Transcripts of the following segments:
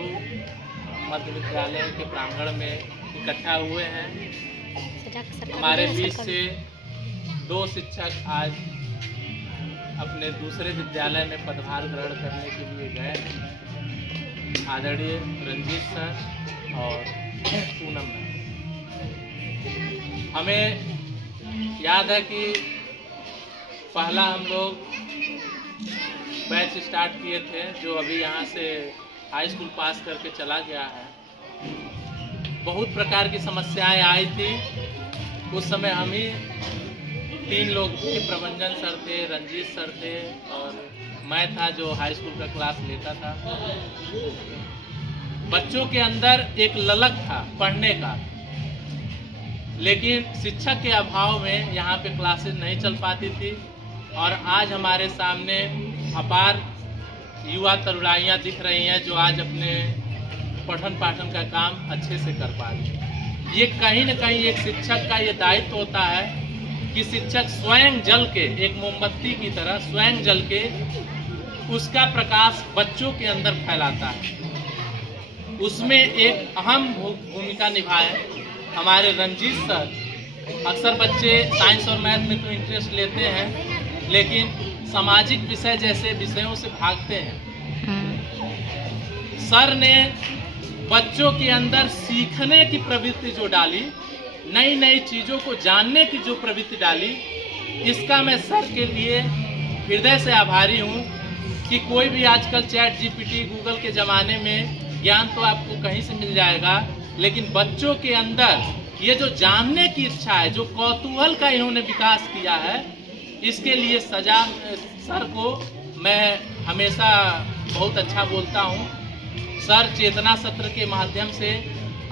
मध्य विद्यालय के प्रांगण में इकट्ठा हुए हैं। हमारे बीच से 2 शिक्षक आज अपने दूसरे विद्यालय में पदभार ग्रहण करने के लिए गए हैं, आदरणीय रंजीत सर और पूनम मैम। हमें याद है कि पहला हम लोग बैच स्टार्ट किए थे, जो अभी यहाँ से हाई स्कूल पास करके चला गया है। बहुत प्रकार की समस्याएं आई थी। उस समय हम ही 3 लोग थे, प्रबंधन सर थे, रंजीत सर थे और मैं था जो हाई स्कूल का क्लास लेता था। बच्चों के अंदर एक ललक था पढ़ने का, लेकिन शिक्षक के अभाव में यहाँ पे क्लासेस नहीं चल पाती थी। और आज हमारे सामने अपार युवा तरुणाइयाँ दिख रही हैं जो आज अपने पठन पाठन का काम अच्छे से कर पा रही हैं। ये कहीं न कहीं एक शिक्षक का ये दायित्व होता है कि शिक्षक स्वयं जल के, एक मोमबत्ती की तरह स्वयं जल के उसका प्रकाश बच्चों के अंदर फैलाता है। उसमें एक अहम भूमिका निभाए हमारे रंजीत सर। अक्सर बच्चे साइंस और मैथ में तो इंटरेस्ट लेते हैं, लेकिन सामाजिक विषय जैसे विषयों से भागते हैं। सर ने बच्चों के अंदर सीखने की प्रवृत्ति जो डाली, नई नई चीज़ों को जानने की जो प्रवृत्ति डाली, इसका मैं सर के लिए हृदय से आभारी हूँ। कि कोई भी आजकल चैट जीपीटी, गूगल के ज़माने में ज्ञान तो आपको कहीं से मिल जाएगा, लेकिन बच्चों के अंदर ये जो जानने की इच्छा है, जो कौतूहल का इन्होंने विकास किया है, इसके लिए सर को मैं हमेशा बहुत अच्छा बोलता हूँ। सर चेतना सत्र के माध्यम से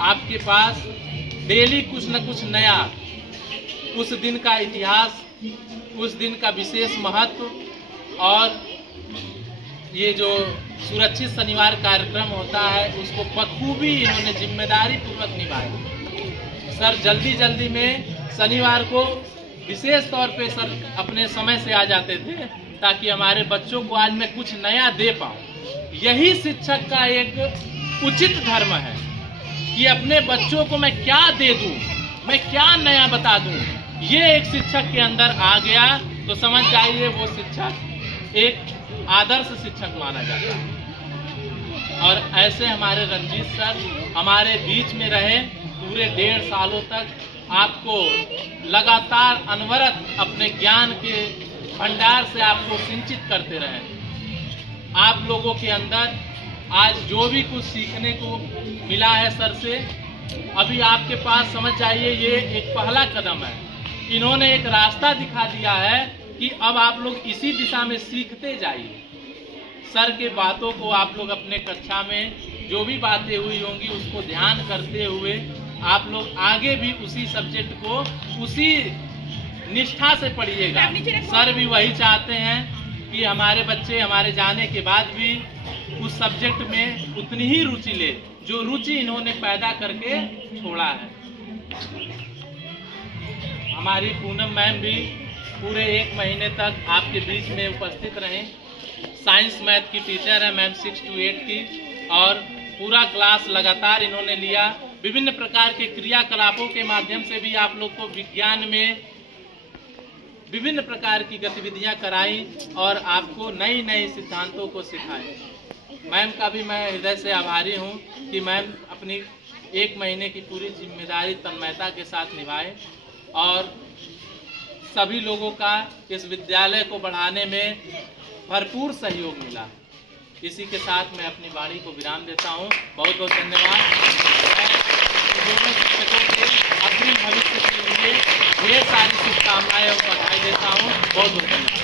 आपके पास डेली कुछ न कुछ नया, उस दिन का इतिहास, उस दिन का विशेष महत्व और ये जो सुरक्षित शनिवार कार्यक्रम होता है, उसको बखूबी इन्होंने जिम्मेदारी पूर्वक निभाया। सर जल्दी में शनिवार को विशेष तौर पे सर अपने समय से आ जाते थे, ताकि हमारे बच्चों को आज मैं कुछ नया दे पाऊँ। यही शिक्षक का एक उचित धर्म है कि अपने बच्चों को मैं क्या दे दूँ, मैं क्या नया बता दूँ। ये एक शिक्षक के अंदर आ गया तो समझ जाइए वो शिक्षक एक आदर्श शिक्षक माना जाता है। और ऐसे हमारे रंजीत सर हमारे बीच में रहे पूरे 1.5 सालों तक, आपको लगातार अनवरत अपने ज्ञान के भंडार से आपको सिंचित करते रहे। आप लोगों के अंदर आज जो भी कुछ सीखने को मिला है सर से, अभी आपके पास समझ जाइए ये एक पहला कदम है। इन्होंने एक रास्ता दिखा दिया है कि अब आप लोग इसी दिशा में सीखते जाइए। सर के बातों को आप लोग अपने कक्षा में जो भी बातें हुई होंगी उसको ध्यान करते हुए आप लोग आगे भी उसी सब्जेक्ट को उसी निष्ठा से पढ़िएगा। सर भी वही चाहते हैं कि हमारे बच्चे हमारे जाने के बाद भी उस सब्जेक्ट में उतनी ही रुचि ले जो रुचि इन्होंने पैदा करके छोड़ा है। हमारी पूनम मैम भी पूरे 1 महीने तक आपके बीच में उपस्थित रहें। साइंस मैथ की टीचर है मैम 6 to 8 की, और पूरा क्लास लगातार इन्होंने लिया। विभिन्न प्रकार के क्रियाकलापों के माध्यम से भी आप लोग को विज्ञान में विभिन्न प्रकार की गतिविधियां कराई और आपको नई नई सिद्धांतों को सिखाए। मैम का भी मैं हृदय से आभारी हूं कि मैम अपनी 1 महीने की पूरी जिम्मेदारी तन्मयता के साथ निभाए और सभी लोगों का इस विद्यालय को बढ़ाने में भरपूर सहयोग मिला। इसी के साथ मैं अपनी वाणी को विराम देता हूँ। बहुत बहुत धन्यवाद। मैं दोनों शिक्षकों के अग्रिम भविष्य के लिए ढेर सारी शुभकामनाएं और बधाई देता हूँ। बहुत बहुत धन्यवाद।